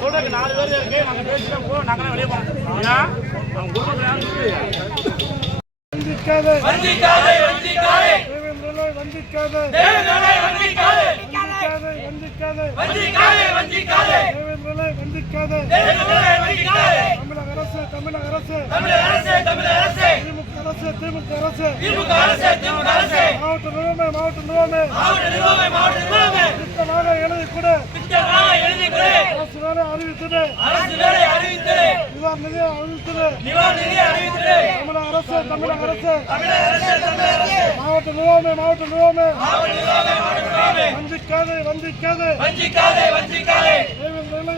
சொல்றதுக்கு 4 பேர் இருக்கு. நாங்க பேசிட்டோம் போ, நாங்க வெளிய போறோம். அவங்க குடும்பம் வஞ்சிக்காதே வஞ்சிக்காதே வஞ்சிக்காதே தேவேந்திரனை வஞ்சிக்காதே தேவேந்திரனை வஞ்சிக்காதே வஞ்சிக்காதே வஞ்சிக்காதே வஞ்சிக்காதே தேவேந்திரனை வஞ்சிக்காதே தேவேந்திரனை வஞ்சிக்காதே தமிழக அரசு தமிழக அரசு தமிழக அரசு தமிழக அரசு திமுக அரசு திமுக அரசு திமுக அரசு திமுக அரசு மாவட்ட நிர்வாகமே மாவட்ட நிர்வாகமே மாவட்ட நிர்வாகமே மாவட்ட நிர்வாகமே திட்டமாக எழுதி கொடு திட்டமாக எழுதி கொடு அரசு வேலை அறிவித்தது அரசு வேலை அறிவித்தது நிவாரண நிதி அறிவித்தது நிவாரண நிதி அறிவித்தது தமிழக அரசு தமிழக அரசு தமிழக அரசு தமிழக அரசு மாவட்ட நிர்வாகமே மாவட்ட நிர்வாகமே மாவட்ட நிர்வாகமே மாவட்ட நிர்வாகமே வஞ்சிக்காதே வஞ்சிக்காதே வஞ்சிக்காதே வஞ்சிக்காதே தேவேந்திரனை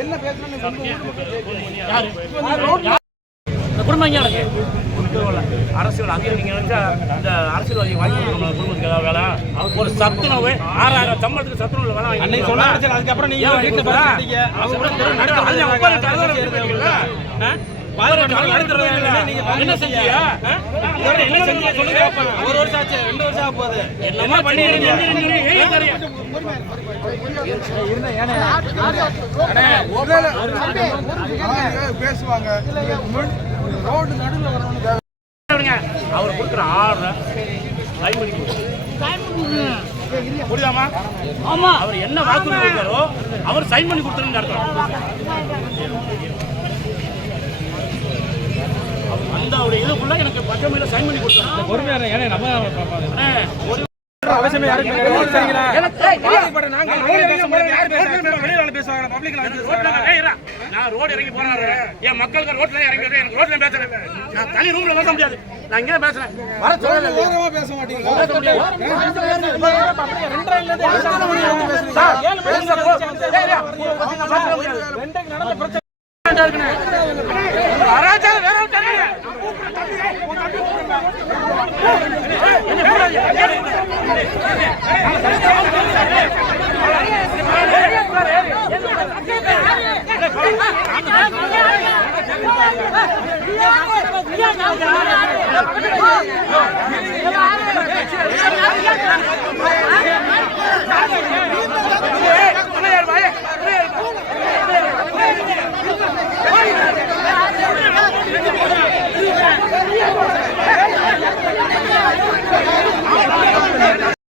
என்ன பேசுறேன்னு குடும்பம் இங்கே இருக்கு. அரசியல் அங்கே நீங்க நினைச்சா இந்த அரசியல்வாதி வாங்கி குடும்பத்துக்கு ஏதாவது வேலை ஒரு சத்துணவு 6000 சம்பளத்துக்கு சத்துணவு வேலை வாங்கி சொன்னாங்க. அதுக்கப்புறம் நீங்க என்ன செஞ்சீங்க? ஒரு வருஷம் ஆச்சு 2 வருஷம் ஆக போகுது. என்ன பண்ணி பேசுவாங்க. ரோடு நடுவில் வரணும். அவர் கொடுக்குற ஆர்டர் புரியுதாமா? ஆமா, அவர் என்ன வாக்குறுதி கொடுத்தாரோ அவர் சைன் பண்ணி கொடுத்துருன்னு அர்த்தம். அந்த அவருடைய இதுக்குள்ள எனக்கு பச்சைமையில சைன் பண்ணி கொடுத்தாரு. பொறுமையா ஏன்னா நம்ம அவசியமே யாருக்கு நான் ரோடு இறங்கி போறாரு என் மக்களுக்கு ரோட்ல இறங்கி எனக்கு ரோட்ல பேசுறேன். நான் தனி ரூம்ல பேச முடியாது. நான் இங்கே பேசுறேன். வர சொல்ல பேச மாட்டீங்க. வேற